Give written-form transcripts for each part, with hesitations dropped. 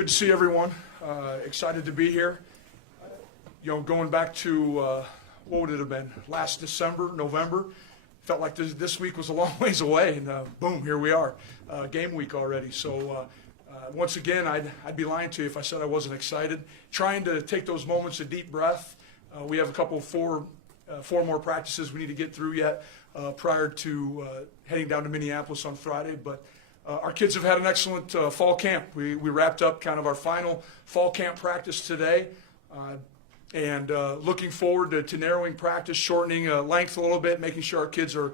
Good to see everyone. Excited to be here. Going back to, what would it have been, last December, November? Felt like this week was a long ways away, and boom, here we are, game week already. So once again, I'd be lying to you if I said I wasn't excited. Trying to take those moments of deep breath. We have a couple, four more practices we need to get through yet prior to heading down to Minneapolis on Friday, but our kids have had an excellent fall camp. We wrapped up kind of our final fall camp practice today, and looking forward to narrowing practice, shortening length a little bit, making sure our kids are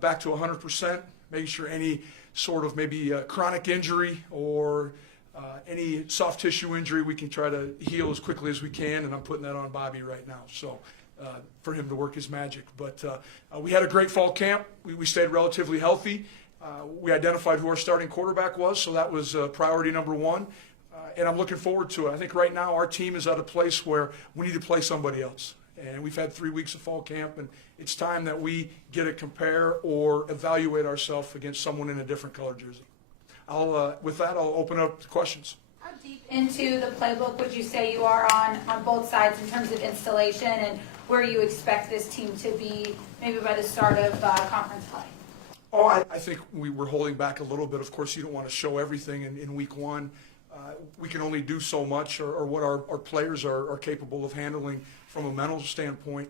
back to 100%, making sure any sort of maybe chronic injury or any soft tissue injury we can try to heal as quickly as we can, and I'm putting that on Bobby right now. So for him to work his magic. But we had a great fall camp. We stayed relatively healthy. We identified who our starting quarterback was, so that was priority number one, and I'm looking forward to it. I think right now our team is at a place where we need to play somebody else, and we've had 3 weeks of fall camp, and it's time that we get to compare or evaluate ourselves against someone in a different color jersey. With that, I'll open up to questions. How deep into the playbook would you say you are on both sides in terms of installation, and where you expect this team to be maybe by the start of conference play? Oh, I think we were holding back a little bit. Of course, you don't want to show everything in week one. We can only do so much, or what our players are capable of handling from a mental standpoint.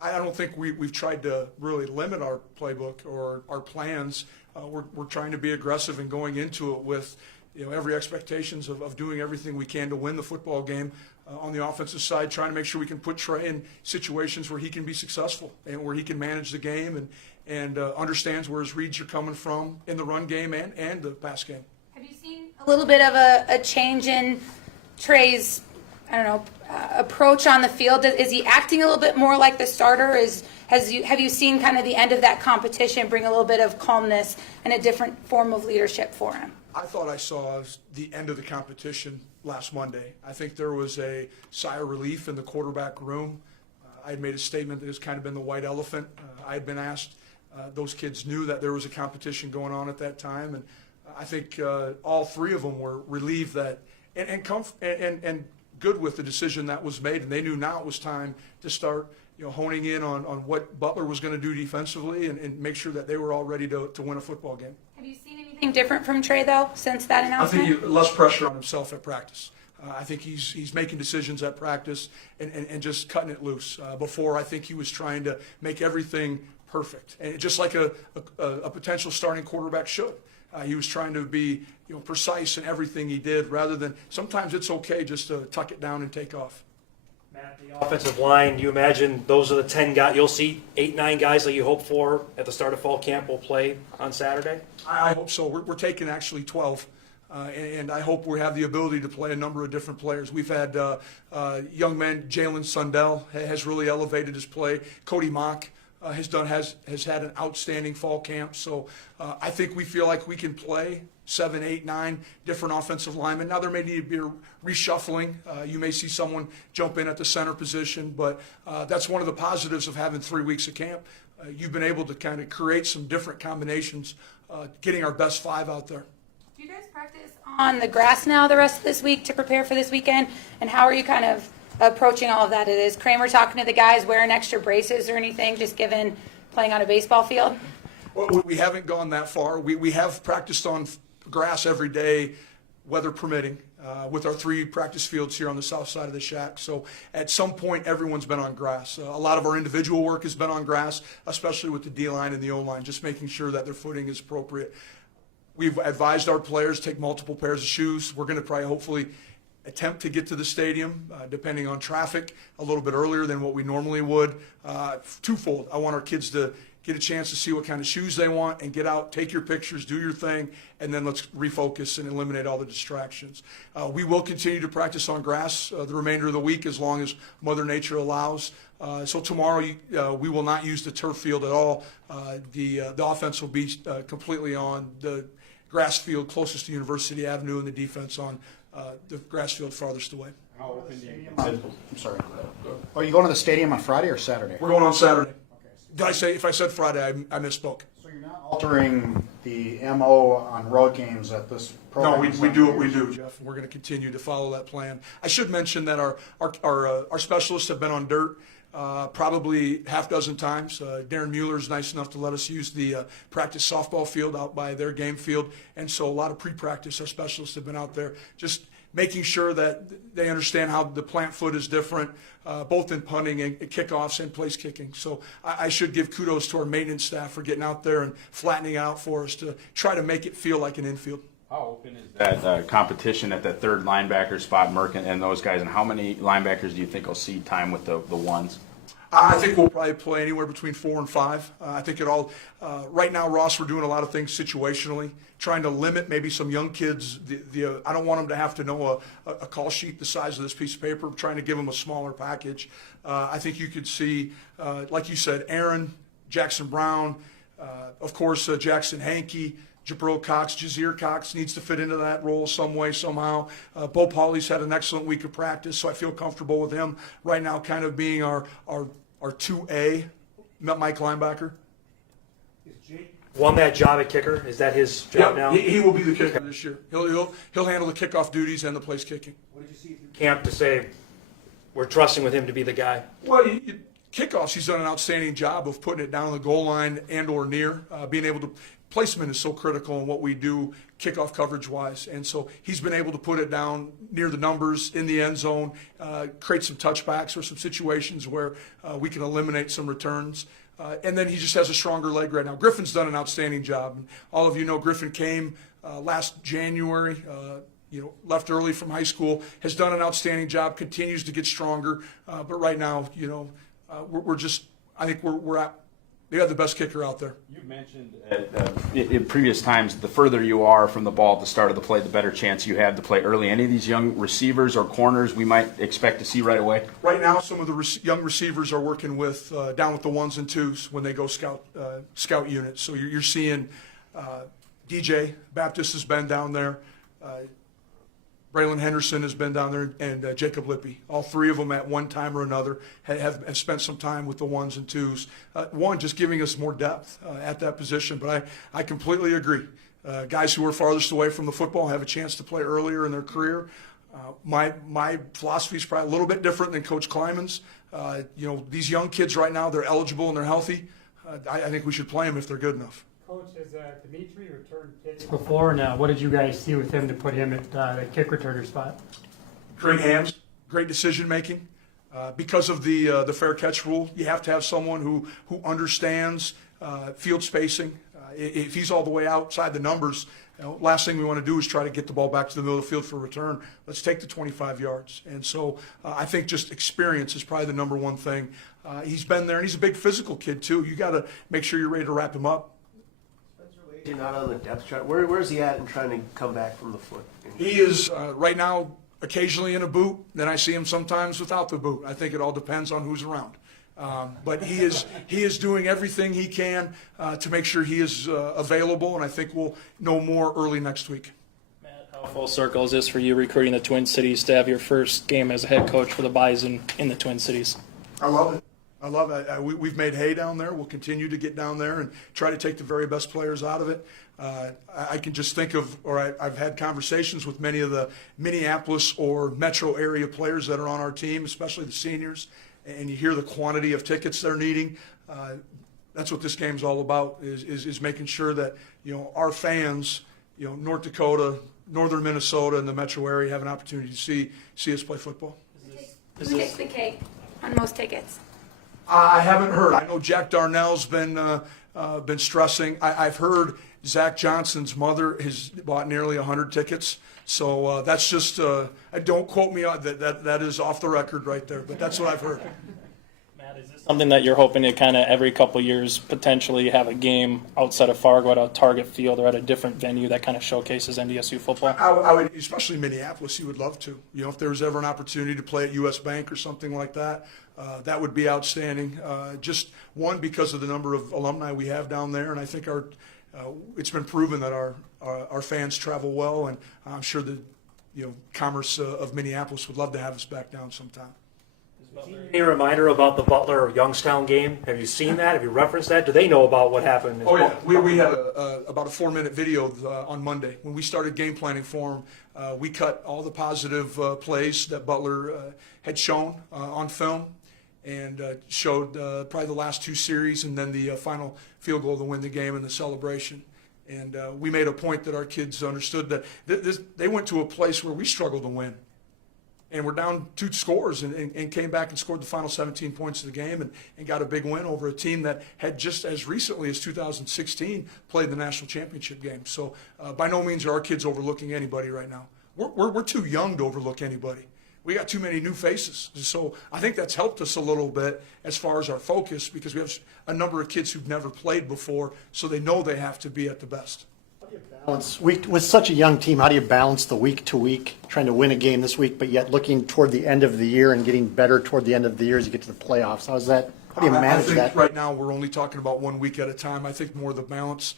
I don't think we've tried to really limit our playbook or our plans. We're trying to be aggressive and going into it with every expectations of doing everything we can to win the football game. On the offensive side, trying to make sure we can put Trey in situations where he can be successful and where he can manage the game and understands where his reads are coming from in the run game and the pass game. Have you seen a little bit of a change in Trey's, approach on the field? Is he acting a little bit more like the starter? Have you seen kind of the end of that competition bring a little bit of calmness and a different form of leadership for him? I thought I saw the end of the competition last Monday. I think there was a sigh of relief in the quarterback room. I had made a statement that has kind of been the white elephant. I had been asked. Those kids knew that there was a competition going on at that time, and I think all three of them were relieved that and good with the decision that was made, and they knew now it was time to start honing in on what Butler was going to do defensively and make sure that they were all ready to win a football game. Have you seen anything different from Trey, though, since that announcement? I think less pressure on himself at practice. I think he's making decisions at practice and just cutting it loose. Before, I think he was trying to make everything perfect, and just like a potential starting quarterback should. He was trying to be precise in everything he did, rather than sometimes it's okay just to tuck it down and take off. Matt, the offensive line, you imagine those are the 10 guys, you'll see 8, 9 guys that you hope for at the start of fall camp will play on Saturday? I hope so. We're taking actually 12. And I hope we have the ability to play a number of different players. We've had young men. Jalen Sundell has really elevated his play. Cody Mock has had an outstanding fall camp. So I think we feel like we can play 7, 8, 9 different offensive linemen. Now there may need to be a reshuffling. You may see someone jump in at the center position, but that's one of the positives of having 3 weeks of camp. You've been able to kind of create some different combinations, getting our best 5 out there. Do you guys practice on the grass now the rest of this week to prepare for this weekend? And how are you kind of approaching all of that? Is Kramer talking to the guys wearing extra braces or anything, just given playing on a baseball field? Well, we haven't gone that far. We have practiced on grass every day, weather permitting, with our 3 practice fields here on the south side of the shack. So at some point, everyone's been on grass. A lot of our individual work has been on grass, especially with the D-line and the O-line, just making sure that their footing is appropriate. We've advised our players to take multiple pairs of shoes. We're going to probably hopefully attempt to get to the stadium, depending on traffic, a little bit earlier than what we normally would. Twofold. I want our kids to get a chance to see what kind of shoes they want and get out, take your pictures, do your thing, and then let's refocus and eliminate all the distractions. We will continue to practice on grass the remainder of the week as long as Mother Nature allows. So tomorrow we will not use the turf field at all. The offense will be completely on the grass field closest to University Avenue, and the defense on the grass field farthest away. How open do you? I'm sorry. Are you going to the stadium on Friday or Saturday? We're going on Saturday. Okay. If I said Friday, I misspoke. So you're not altering the MO on road games at this No, program? we do what we do, Jeff. We're going to continue to follow that plan. I should mention that our specialists have been on dirt probably half dozen times. Darren Mueller is nice enough to let us use the practice softball field out by their game field, and so a lot of pre-practice, our specialists have been out there just making sure that they understand how the plant foot is different, both in punting and kickoffs and place kicking. So I should give kudos to our maintenance staff for getting out there and flattening it out for us to try to make it feel like an infield. How open is that competition at that third linebacker spot, Merck and those guys, and how many linebackers do you think will see time with the ones? I think we'll probably play anywhere between 4 and 5. I think it all, right now, Ross, we're doing a lot of things situationally, trying to limit maybe some young kids. I don't want them to have to know a call sheet the size of this piece of paper, trying to give them a smaller package. I think you could see, like you said, Aaron, Jackson Brown, of course, Jackson Hankey, Jabril Cox, Jazir Cox needs to fit into that role some way, somehow. Bo Pauly's had an excellent week of practice, so I feel comfortable with him right now kind of being our 2A Mike linebacker. Won that job at kicker. Is that his job now? He will be the kicker this year. He'll handle the kickoff duties and the place kicking. What did you see through camp to say we're trusting with him to be the guy? Well, kickoffs, he's done an outstanding job of putting it down the goal line and or near, being able to. Placement is so critical in what we do kickoff coverage-wise, and so he's been able to put it down near the numbers in the end zone, create some touchbacks or some situations where we can eliminate some returns. And then he just has a stronger leg right now. Griffin's done an outstanding job. And all of you know Griffin came last January, left early from high school, has done an outstanding job, continues to get stronger. But right now, I think we're at. They got the best kicker out there. You mentioned in previous times, the further you are from the ball at the start of the play, the better chance you have to play early. Any of these young receivers or corners we might expect to see right away? Right now, some of the young receivers are working with down with the 1s and 2s when they go scout units. So you're seeing DJ Baptist has been down there. Braylon Henderson has been down there, and Jacob Lippy. All three of them at one time or another have spent some time with the 1s and 2s. One, just giving us more depth at that position. But I completely agree. Guys who are farthest away from the football have a chance to play earlier in their career. My philosophy is probably a little bit different than Coach Kleiman's. These young kids right now, they're eligible and they're healthy. I think we should play them if they're good enough. Coach, has Dimitri returned kicks before? Now, what did you guys see with him to put him at the kick returner spot? Great hands, great decision making. Because of the fair catch rule, you have to have someone who understands field spacing. If he's all the way outside the numbers, last thing we want to do is try to get the ball back to the middle of the field for a return. Let's take the 25 yards. And so I think just experience is probably the number one thing. He's been there, and he's a big physical kid too. You got to make sure you're ready to wrap him up. Not on the depth chart. Where's he at in trying to come back from the foot? He is right now occasionally in a boot. Then I see him sometimes without the boot. I think it all depends on who's around. But he is doing everything he can to make sure he is available, and I think we'll know more early next week. Matt, how full circle is this for you recruiting the Twin Cities to have your first game as a head coach for the Bison in the Twin Cities? I love it. I love it. We've made hay down there. We'll continue to get down there and try to take the very best players out of it. I can just think of, I've had conversations with many of the Minneapolis or metro area players that are on our team, especially the seniors, and you hear the quantity of tickets they're needing. That's what this game's all about, is making sure that, our fans, North Dakota, northern Minnesota, and the metro area have an opportunity to see us play football. Who takes the cake on most tickets? I haven't heard. I know Jack Darnell's been stressing. I've heard Zach Johnson's mother has bought nearly 100 tickets. So that's just don't quote me on that is off the record right there. But that's what I've heard. Matt, is this something that you're hoping to kind of every couple of years potentially have a game outside of Fargo at a target field or at a different venue that kind of showcases NDSU football? I would, especially Minneapolis, you would love to. If there was ever an opportunity to play at U.S. Bank or something like that, that would be outstanding. Just one, because of the number of alumni we have down there, and I think it's been proven that our fans travel well, and I'm sure the Commerce of Minneapolis would love to have us back down sometime. Any reminder about the Butler Youngstown game? Have you seen that? Have you referenced that? Do they know about what happened? Oh, yeah. We had about a 4-minute video on Monday. When we started game planning for them, we cut all the positive plays that Butler had shown on film and showed probably the last 2 series and then the final field goal to win the game and the celebration. And we made a point that our kids understood that they went to a place where we struggled to win. And we're down 2 scores and came back and scored the final 17 points of the game and got a big win over a team that had just as recently as 2016 played the national championship game. So by no means are our kids overlooking anybody right now. We're too young to overlook anybody. We got too many new faces. So I think that's helped us a little bit as far as our focus because we have a number of kids who've never played before, so they know they have to be at the best. With such a young team, how do you balance the week to week, trying to win a game this week, but yet looking toward the end of the year and getting better toward the end of the year as you get to the playoffs? How do you manage I think that? right now we're only talking about 1 week at a time. I think more of the balance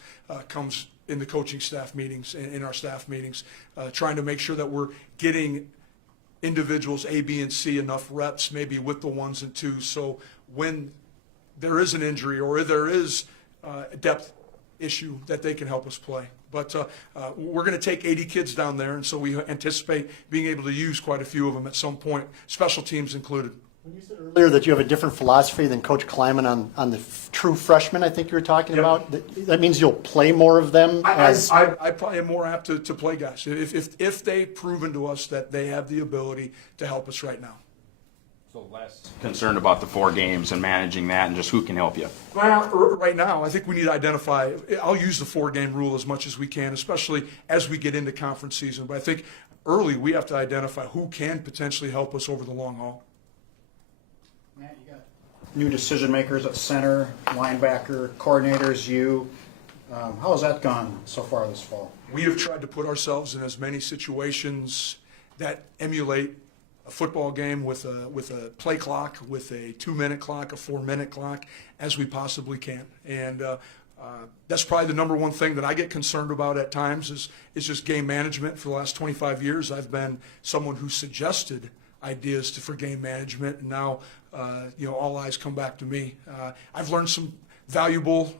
comes in the coaching staff meetings, in our staff meetings, trying to make sure that we're getting individuals A, B, and C enough reps, maybe with the 1s and 2s, so when there is an injury or there is a depth issue that they can help us play. But we're going to take 80 kids down there, and so we anticipate being able to use quite a few of them at some point, special teams included. When you said earlier that you have a different philosophy than Coach Kleiman on the true freshmen, I think you were talking Yep. about, that means you'll play more of them? I probably am more apt to play guys if they've proven to us that they have the ability to help us right now. So less concerned about the 4 games and managing that and just who can help you. Well, right now, I think we need to identify. I'll use the 4-game rule as much as we can, especially as we get into conference season. But I think early we have to identify who can potentially help us over the long haul. Matt, you got new decision makers at center, linebacker, coordinators, you. How has that gone so far this fall? We have tried to put ourselves in as many situations that emulate a football game with a play clock, with a 2-minute clock, a 4-minute clock, as we possibly can. And that's probably the number one thing that I get concerned about at times is just game management. For the last 25 years, I've been someone who suggested ideas for game management, and now all eyes come back to me. I've learned some valuable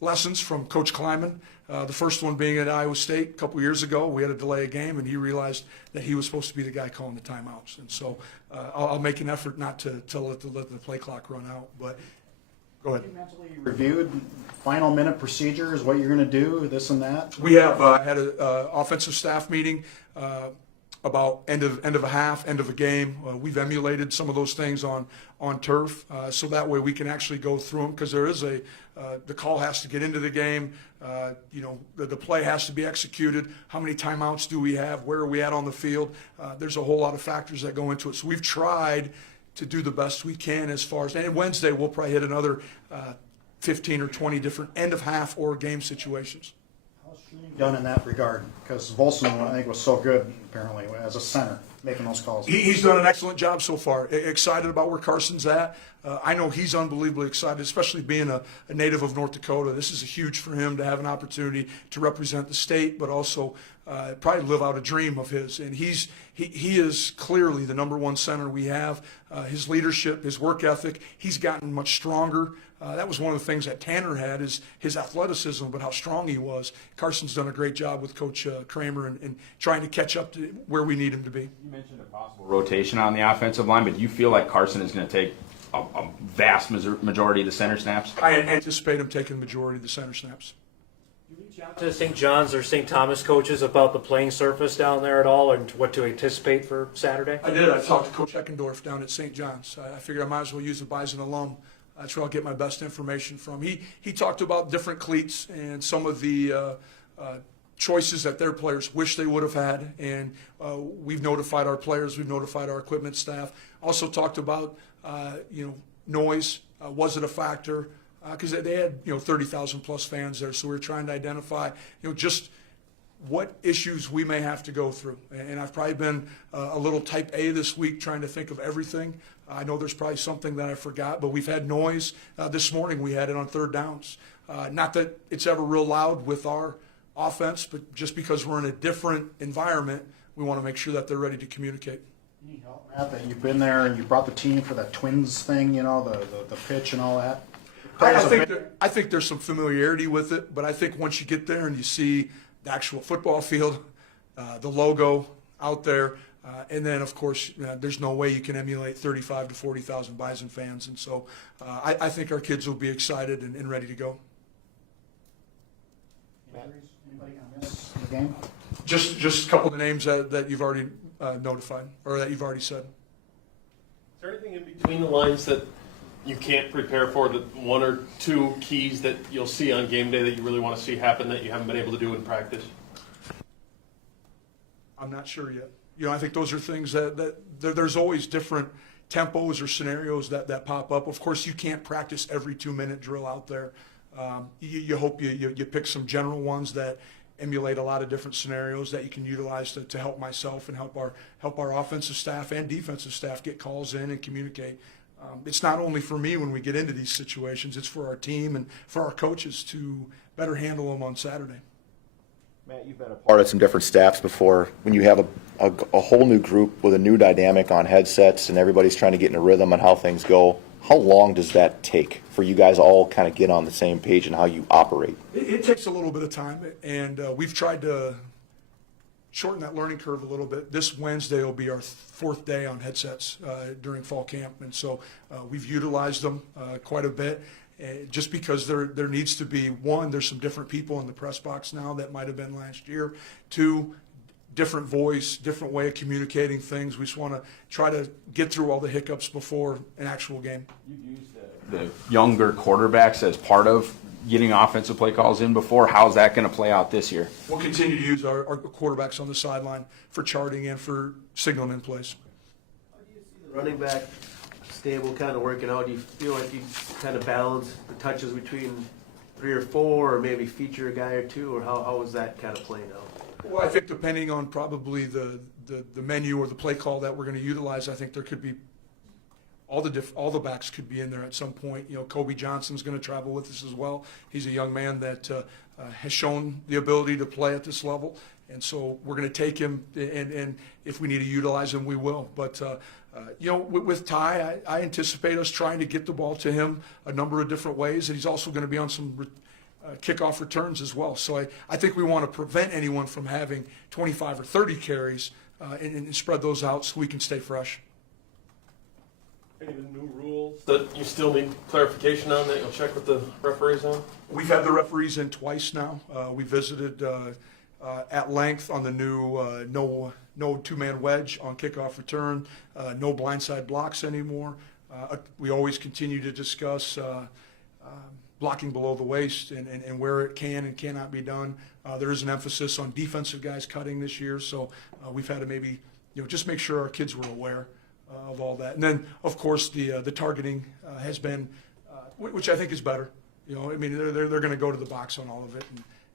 lessons from Coach Kleiman. The first one being at Iowa State a couple years ago. We had to delay a game, and he realized that he was supposed to be the guy calling the timeouts. And so I'll make an effort not to let the play clock run out. But go ahead. You mentally reviewed final minute procedures, what you're going to do, this and that? We have had an offensive staff meeting about end of a half, end of a game. We've emulated some of those things on turf, so that way we can actually go through them because there is the call has to get into the game. The play has to be executed. How many timeouts do we have? Where are we at on the field? There's a whole lot of factors that go into it. So we've tried to do the best we can as far as, and Wednesday we'll probably hit another 15 or 20 different end of half or game situations. Done in that regard, because Volson, I think, was so good, apparently, as a center, making those calls. He's done an excellent job so far. Excited about where Carson's at. I know he's unbelievably excited, especially being a native of North Dakota. This is huge for him to have an opportunity to represent the state, but also probably live out a dream of his. And he is clearly the number one center we have. His leadership, his work ethic, he's gotten much stronger. That was one of the things that Tanner had is his athleticism, but how strong he was. Carson's done a great job with Coach Kramer and trying to catch up to where we need him to be. You mentioned a possible rotation on the offensive line, but do you feel like Carson is going to take a vast majority of the center snaps? I anticipate him taking the majority of the center snaps. To St. John's or St. Thomas coaches about the playing surface down there at all and what to anticipate for Saturday? I did. I talked to Coach Eckendorf down at St. John's. I figured I might as well use the Bison alum. That's where I'll get my best information from. He talked about different cleats and some of the choices that their players wish they would have had, and we've notified our players, we've notified our equipment staff. Also talked about noise. Was it a factor? Because they had 30,000 plus fans there, so we were trying to identify just what issues we may have to go through. And I've probably been a little type A this week trying to think of everything. I know there's probably something that I forgot, but we've had noise. This morning we had it on third downs. Not that it's ever real loud with our offense, but just because we're in a different environment, we want to make sure that they're ready to communicate. Any help, Matt, that you've been there and you brought the team for that Twins thing, you know, the pitch and all that? I think there's some familiarity with it, but I think once you get there and you see the actual football field, the logo out there, and then of course there's no way you can emulate 35 to 40,000 Bison fans, and so I think our kids will be excited and ready to go. Injuries? Anybody gonna miss the game? Just a couple of the names that you've already notified or that you've already said. Is there anything in between the lines that you can't prepare for, that one or two keys that you'll see on game day that you really want to see happen that you haven't been able to do in practice? I'm not sure yet. You know, I think those are things that there's always different tempos or scenarios that pop up. Of course, you can't practice every 2-minute drill out there. You hope you pick some general ones that emulate a lot of different scenarios that you can utilize to help myself and help our offensive staff and defensive staff get calls in and communicate. It's not only for me when we get into these situations, it's for our team and for our coaches to better handle them on Saturday. Matt, you've been a part of some different staffs before. When you have a whole new group with a new dynamic on headsets and everybody's trying to get in a rhythm on how things go, how long does that take for you guys all kind of get on the same page and how you operate? It takes a little bit of time, and we've tried to shorten that learning curve a little bit. This Wednesday will be our 4th day on headsets during fall camp, and so we've utilized them quite a bit. Just because there needs to be, one, there's some different people in the press box now that might have been last year. 2, different voice, different way of communicating things. We just want to try to get through all the hiccups before an actual game. You've used the younger quarterbacks as part of getting offensive play calls in before. How's that going to play out this year? We'll continue to use our quarterbacks on the sideline for charting and for signaling in place. How do you see the running back stable kind of working out? Do you feel like you kind of balance the touches between 3 or 4, or maybe feature a guy or 2, or how is that kind of playing out? Well, I think depending on probably the menu or the play call that we're going to utilize, I think there could be all the backs could be in there at some point. You know, Kobe Johnson's going to travel with us as well. He's a young man that has shown the ability to play at this level, and so we're going to take him, and if we need to utilize him, we will. But you know, with Ty, I anticipate us trying to get the ball to him a number of different ways, and he's also going to be on some kickoff returns as well. So I think we want to prevent anyone from having 25 or 30 carries and spread those out so we can stay fresh. Any of the new rules that you still need clarification on that you'll check with the referees on? We've had the referees in twice now. We visited at length on the new no 2-man wedge on kickoff return, no blindside blocks anymore. We always continue to discuss blocking below the waist and where it can and cannot be done. There is an emphasis on defensive guys cutting this year, so we've had to maybe just make sure our kids were aware of all that. And then, of course, the targeting has been, which I think is better. You know, I mean, they're going to go to the box on all of it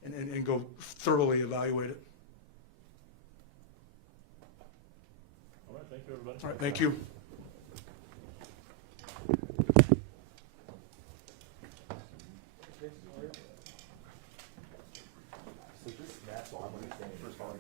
and go thoroughly evaluate it. All right, thank you, everybody. All right, thank you. So this, that's all I'm understanding. First of all,